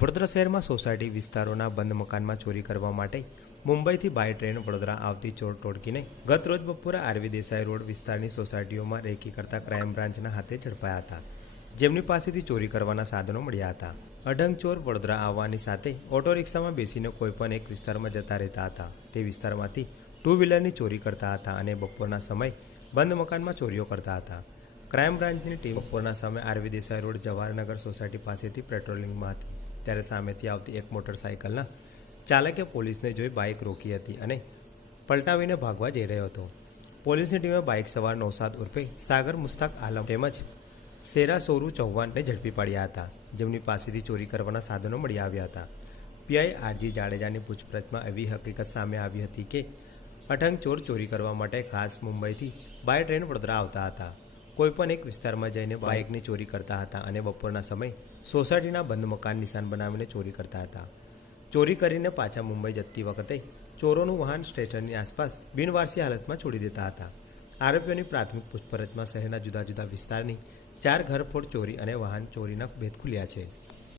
વડોદરા શહેરમાં સોસાયટી વિસ્તારોના બંધ મકાનમાં ચોરી કરવા માટે મુંબઈથી બાય ટ્રેન વડોદરા આવતી ચોર ટોળકીને ગત રોજ બપોરે આરવી દેસાઈ રોડ વિસ્તારની સોસાયટીઓમાં રેકી કરતા ક્રાઇમ બ્રાન્ચના હાથે ઝડપાયા હતા. જેમની પાસેથી ચોરી કરવાના સાધનો મળ્યા હતા. અઢંગ ચોર વડોદરા આવવાની સાથે ઓટો રિક્ષામાં બેસીને કોઈપણ એક વિસ્તારમાં જતા રહેતા હતા. તે વિસ્તારમાંથી ટુ વ્હીલરની ચોરી કરતા હતા અને બપોરના સમય બંધ મકાનમાં ચોરીઓ કરતા હતા. ક્રાઇમ બ્રાન્ચની ટીમ બપોરના સમયે R V Desai road Jawaharnagar society પાસેથી પેટ્રોલિંગમાં હતી. ત્યારે સામેથી આવતી એક મોટરસાઇકલના ચાલકે પોલીસને જોઈ બાઇક રોકી હતી અને પલટાવીને ભાગવા જઈ રહ્યો હતો. પોલીસની ટીમે બાઇક સવાર નૌસાદ ઉર્ફે સાગર મુસ્તાક આલમ તેમજ શેરા સોરુ ચૌહાણને ઝડપી પાડ્યા હતા, જેમની પાસેથી ચોરી કરવાના સાધનો મળી આવ્યા હતા. પીઆઈ આરજી જાડેજાની પૂછપરછમાં એવી હકીકત સામે આવી હતી કે અઢંગ ચોર ચોરી કરવા માટે ખાસ મુંબઈથી બાય ટ્રેન વડોદરા આવતા હતા. કોઈપણ એક વિસ્તારમાં જઈને બાઇકની ચોરી કરતા હતા અને બપોરના સમયે સોસાયટીના બંધ મકાન નિશાન બનાવીને ચોરી કરતા હતા. ચોરી કરીને પાછા મુંબઈ જતી વખતે ચોરોનું વાહન સ્ટેશનની આસપાસ બિનવારસી હાલતમાં છોડી દેતા હતા. આરોપીઓની પ્રાથમિક પૂછપરછમાં શહેરના જુદા જુદા વિસ્તારની ચાર ઘરફોડ ચોરી અને વાહન ચોરીના ભેદ ખુલ્યા છે.